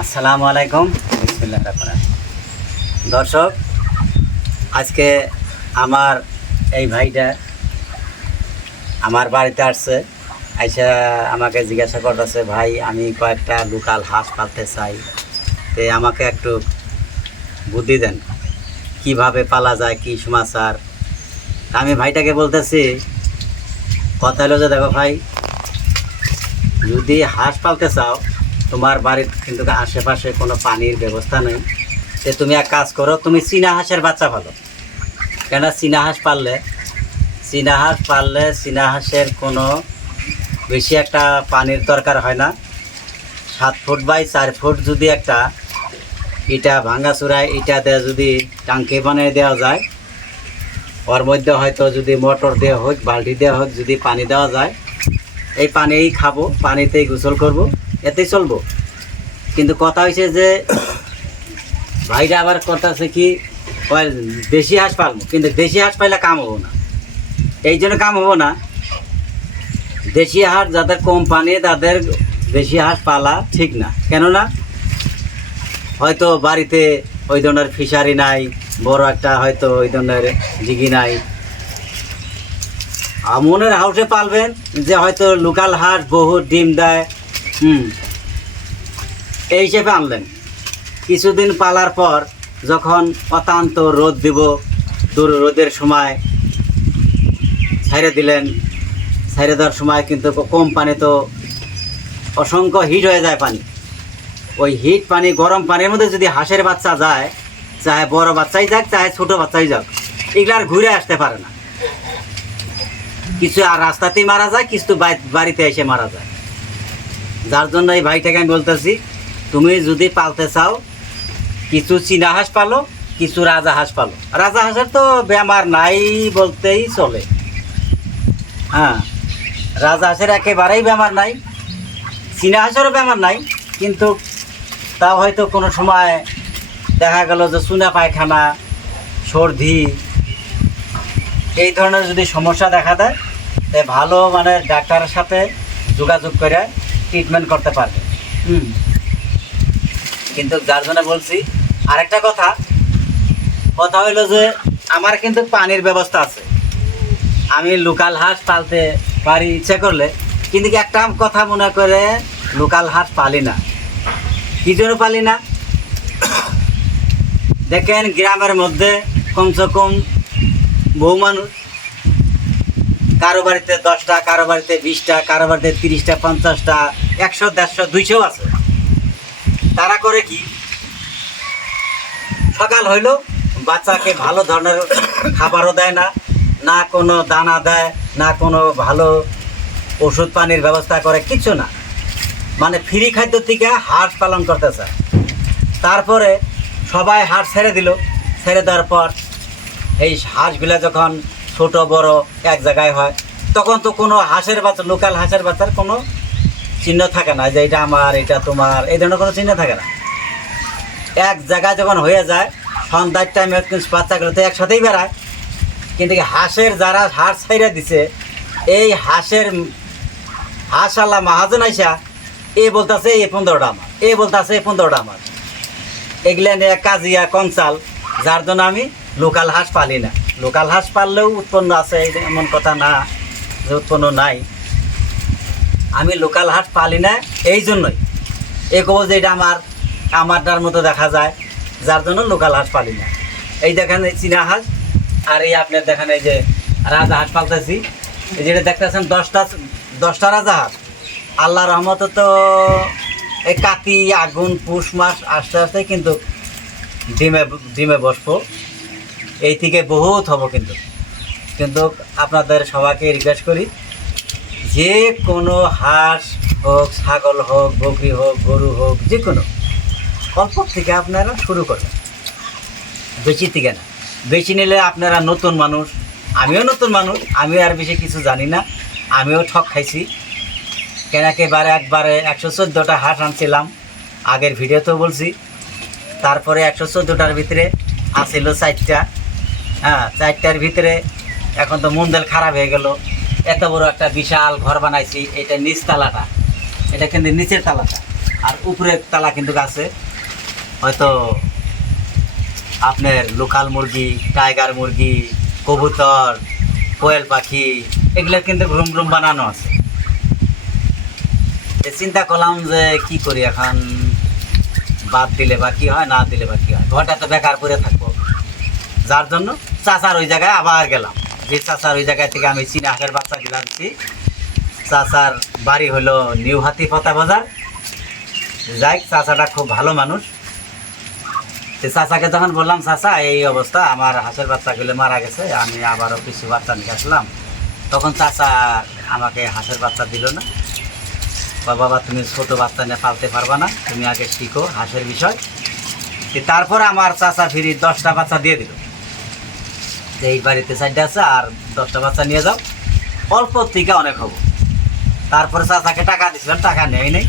আসসালামু আলাইকুম, বিসমিল্লাহির রহমানির রহিম। দর্শক, আজকে আমার এই ভাইটা আমার বাড়িতে আসছে, আইসা আমাকে জিজ্ঞাসা করতেছে, ভাই আমি কয়েকটা লোকাল হাঁস পালতে চাই, তে আমাকে একটু বুদ্ধি দেন কিভাবে পালা যায়, কি সমাচার। আমি ভাইটাকে বলতেছি, কথা হলো যে দেখো ভাই, যদি হাঁস পালতে চাও, তোমার বাড়ির কিন্তু আশেপাশে কোনো পানির ব্যবস্থা নেই, তো তুমি এক কাজ করো, তুমি চীনা হাঁসের বাচ্চা পালো। কেন চীনা হাঁস পাললে চীনা হাঁসের কোনো বেশি একটা পানির দরকার হয় না। 7 ফুট বাই 4 ফুট যদি একটা ইটা ভাঙাচুরায় ইটা দেওয়া, যদি টাঙ্কি বানিয়ে দেওয়া যায়, ওর মধ্যে হয়তো যদি মোটর দেওয়া হোক, বালতি দেওয়া হোক, যদি পানি দেওয়া যায়, এই পানিই খাবো, পানিতেই গোসল করব, এতেই চলবো। কিন্তু কথা হয়েছে যে ভাইরা আবার কথা আছে কি, দেশি হাঁস পালবো, কিন্তু দেশি হাঁস পাইলে কাম হবো না। এই জন্য কাম হবো না, দেশি হাঁস যাদের কোম্পানি, তাদের দেশি হাঁস পালা ঠিক না। কেননা হয়তো বাড়িতে ওই ধরনের ফিশারি নাই, বড় একটা হয়তো ওই ধরনের জিগি নাই। মনের হাউসে পালবেন যে হয়তো লোকাল হাঁস বহু ডিম দেয়, এই হিসেবে আনলেন। কিছুদিন পালার পর যখন অত্যন্ত রোদ দিব, রোদের সময় ছাইড়ে দিলেন, ছাইড়ে দেওয়ার সময় কিন্তু কোম্পানি তো অসংখ্য হিট হয়ে যায় পানি। ওই হিট পানি, গরম পানির মধ্যে যদি হাঁসের বাচ্চা যায়, চাহে বড় বাচ্চাই যাক, চাহে ছোটো বাচ্চাই যাক, এগুলো আর ঘুরে আসতে পারে না। কিছু আর রাস্তাতেই মারা যায়, কিছু বাড়িতে এসে মারা যায়। যার জন্য এই ভাইটাকে আমি বলতেছি, তুমি যদি পালতে চাও, কিছু চীনা হাঁস পালো, কিছু রাজা হাঁস পালো। রাজা হাঁসের তো বেমার নাই বলতেই চলে। হ্যাঁ, রাজা হাঁসের একেবারেই বেমার নাই, চীনা হাঁসেরও বেমার নাই, কিন্তু তাও হয়তো কোনো সময় দেখা গেল যে চুনা পায়খানা, সর্দি, এই ধরনের যদি সমস্যা দেখা দেয়, তে ভালো মানে ডাক্তারের সাথে যোগাযোগ করে ট্রিটমেন্ট করতে পারবে। কিন্তু যার জন্য বলছি, আরেকটা কথা হইলো যে আমার কিন্তু পানির ব্যবস্থা আছে, আমি লোকাল হাঁস পালতে পারি ইচ্ছে করলে। কিন্তু একটা কথা মনে করে লোকাল হাঁস পালি না। কী জন্য পালি না? দেখেন গ্রামের মধ্যে কমসে কম বহু মানুষ, কারো বাড়িতে 10টা, কারো বাড়িতে 20টা, কারো বাড়িতে 30টা, 50টা, 100, 150, 200 আছে। তারা করে কি, সকাল হইল বাচ্চাকে ভালো ধরনের খাবারও দেয় না, না কোনো দানা দেয়, না কোনো ভালো ওষুধ পানির ব্যবস্থা করে, কিচ্ছু না। মানে ফ্রি খাদ্য থেকে হাঁস পালন করতে চায়। তারপরে সবাই হাঁস ছেড়ে দিল, ছেড়ে দেওয়ার পর এই হাঁসগুলো যখন ছোট বড় এক জায়গায় হয়, তখন তো কোনো হাঁসের বাচ্চা, লোকাল হাঁসের বাচ্চার কোনো চিহ্ন থাকে না যে এটা আমার, এটা তোমার, এই ধরনের কোনো চিহ্ন থাকে না। এক জায়গায় যখন হয়ে যায়, সন্ধ্যার টাইমে বাচ্চাগুলো তো একসাথেই বেড়ায়। কিন্তু হাঁসের যারা হাঁস ছাইড়া দিছে, এই হাঁস আল্লাহ মাহাজন আইসা এ বলতেছে এই 15টা আমার, এ বলতেছে এই 15টা আমার, এগুলা নিয়ে কাজিয়া কনসাল। যার জন্য আমি লোকাল হাঁস পালি না। লোকাল হাঁস পাললেও উৎপন্ন আছে, এমন কথা না যে উৎপন্ন নাই। আমি লোকাল হাঁস পালি না এই জন্যই, এ কব যে এটা আমারটার মতো দেখা যায়, যার জন্য লোকাল হাঁস পালি না। এই দেখেন এই চীনা হাঁস, আর এই আপনার দেখেন এই যে রাজা হাঁস পালতেছি, এই যেটা দেখতেছেন 10টা রাজা হাঁস। আল্লাহ রহমতে তো এই কাতি, আগুন, পুষ মাস আস্তে আস্তে কিন্তু ডিমে বসবো, এই থেকে বহুত হবো। কিন্তু আপনাদের সবাইকে রিকোয়েস্ট করি, যে কোনো হাঁস হোক, ছাগল হোক, বকরি হোক, গরু হোক, যে কোনো অল্প থেকে আপনারা শুরু করবেন, বেশি থেকে না। বেশি নিলে আপনারা নতুন মানুষ, আমিও নতুন মানুষ, আমিও আর বেশি কিছু জানি না, আমিও ঠক খাইছি। কেন একবারে 114টা হাঁস আনছিলাম, আগের ভিডিওতেও বলছি। তারপরে 114টার ভিতরে আসছিল 4টা। হ্যাঁ, 4টার ভিতরে এখন তো মন্দেল খারাপ হয়ে গেল। এত বড় একটা বিশাল ঘর বানাইছি, এটা নিচতলাটা, এটা কিন্তু নিচের তালাটা, আর উপরের তালা কিন্তু আছে হয়তো আপনার লোকাল মুরগি, টাইগার মুরগি, কবুতর, কোয়েল পাখি এগুলোর কিন্তু রুম রুম বানানো আছে। চিন্তা করলাম যে কি করি এখন, বাদ দিলে বা কি হয়, না দিলে বা কি হয়, ঘরটা তো বেকার করে থাকবো। যার জন্য চাচার ওই জায়গায় আবার গেলাম, যে চাচার ওই জায়গায় থেকে আমি চীনা হাঁসের বাচ্চা দিলামছি। চাচার বাড়ি হলো নিউ হাতি পতা বাজার। যাই, চাচাটা খুব ভালো মানুষ। তো চাচাকে যখন বললাম, চাচা এই অবস্থা, আমার হাঁসের বাচ্চাগুলো মারা গেছে, আমি আবারও কিছু বাচ্চা নিয়ে আসলাম, তখন চাচা আমাকে হাঁসের বাচ্চা দিল না। বাবা তুমি ছোট বাচ্চা নিয়ে পালতে পারবা না, তুমি আগে শিখো হাঁসের বিষয়। তারপরে আমার চাচা ফিরি 10টা বাচ্চা দিয়ে দিল, যে এই বাড়িতে 4টা আছে, আর 10টা বাচ্চা নিয়ে যাও, অল্প থেকে অনেক হবো। তারপরে চাচাকে টাকা দিয়েছিলাম, টাকা নেই নেই,